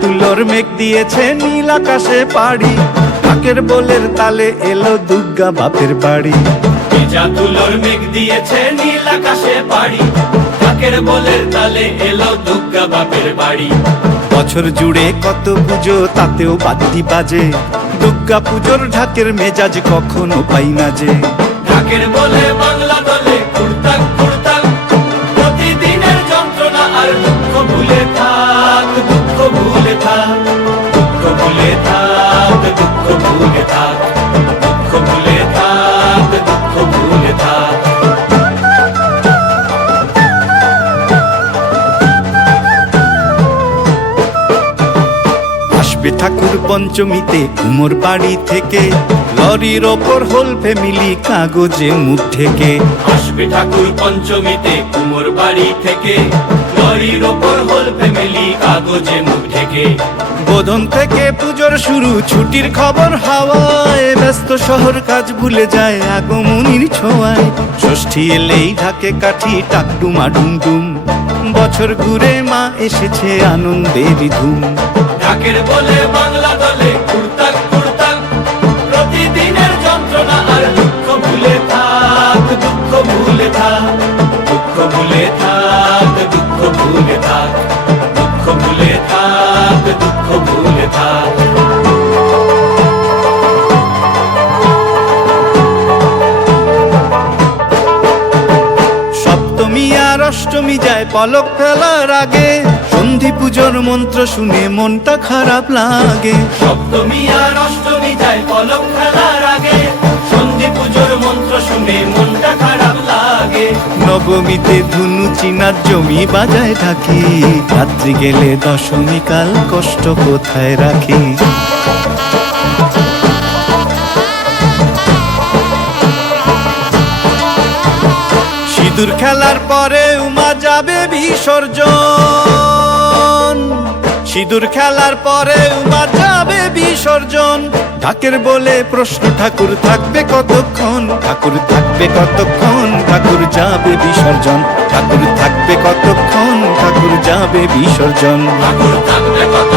তুলোর মেঘ দিয়েছে নীল আকাশে পাড়ি, ঢাকের বোলের তালে এলো দুর্গা বাপের বাড়ি। ভিজা তুলোর মেঘ দিয়েছে নীল আকাশে পাড়ি, ঢাকের বোলের তালে এলো দুর্গা বাপের বাড়ি। বছর জুড়ে কত পুজো তাতেও বাদ্যি বাজে, দুর্গা পুজোর ঢাকের মেজাজ কখনো পাই না যে। ঢাকের বলে বাংলা দলে কুড়তাক কুড়তাক, প্রতিদিনের যন্ত্রণা আর দুঃখ ভুলে থাক, দুঃখ ভুলে থাক, দুঃখ ভুলে থাক, দুঃখ ভুলে থাক, দুঃখ ভুলে থাক, দুঃখ ভুলে থাক। আসবে ঠাকুর পঞ্চমীতে কুমোর বাড়ি থেকে, লরির ওপর হোল ফ্যামিলি কাগজে মুখ ঢেকে। আসবে ঠাকুর পঞ্চমীতে কুমোর বাড়ি থেকে, লরির ওপর হোল ফ্যামিলি কাগজে মুখ ঢেকে। বোধন থেকে পুজোর শুরু, ছুটির খবর হাওয়ায়, ব্যস্ত শহর কাজ ভুলে যায় আগমনীর ছোঁয়ায়। ষষ্ঠী এলেই ঢাকে কাঠি টাকডুমা ডুমডুম, বছর ঘুরে মা এসেছে আনন্দের ধুম। ঢাকের বলে বাংলা দলে কুড়তাক কুড়তাক, প্রতিদিনের যন্ত্রণা আর দুঃখ ভুলে থাক, দুঃখ ভুলে থাক, দুঃখ ভুলে থাক, দুঃখ ভুলে থাক, দুঃখ ভুলে থাক, দুঃখ ভুলে থাক। সপ্তমী আর অষ্টমী যায় পলক ফেলার আগে, সন্ধি পুজোর মন্ত্র শুনে মনটা খারাপ লাগে। সপ্তমী আর অষ্টমী যায় পলক ফেলার আগে, সন্ধি পুজোর মন্ত্র শুনে মনটা খারাপ লাগে। নবমীতে ধুনু চিনার জমি বাজায় থাকি, রাত্রি গেলে দশমী কাল কষ্ট কোথায় রাখি। সিঁদুর খেলার পরে উমা যাবে বিসর্জন, সিঁদুর খেলার পরে উমা যাবে বিসর্জন। ঢাকের বলে প্রশ্ন ঠাকুর থাকবে কতক্ষণ, ঠাকুর থাকবে কতক্ষণ, ঠাকুর যাবে বিসর্জন। ঠাকুর থাকবে কতক্ষণ, ঠাকুর যাবে বিসর্জন। ঠাকুর থাকবে কত